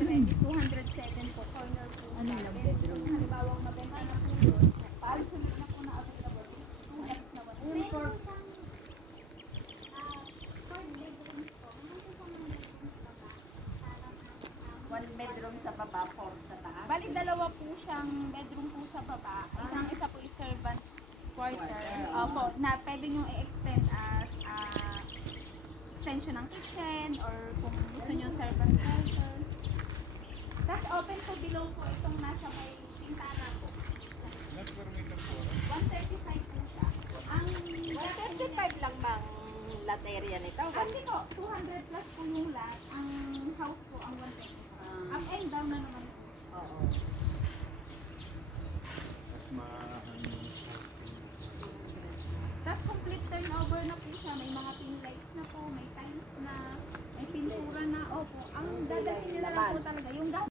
200 is 207 po, corner po. Ano yung bedroom? Halimbawa, mabenta na po yun. Pag sunod na po na available is 2 months na 1. One bedroom sa baba, four sa taas. Bali, dalawa po siyang bedroom po sa baba. Isa po is servant quarter. Opo, na pwede nyo i-extend as extension ng kitchen or kung gusto nyo servant quarter. Tapos open po below po itong nasa may pintana po. 135 po siya. Ang 135 lang bang lot area nito? Kasi po, 200 plus po yung lot. Ang house po ang 135. Up and down na naman po. Oo. Tapos complete turnover na po siya. May mga pin lights na po, may tiles na, may pintura na. Opo, ang dadalhin nyo na lang po talaga yung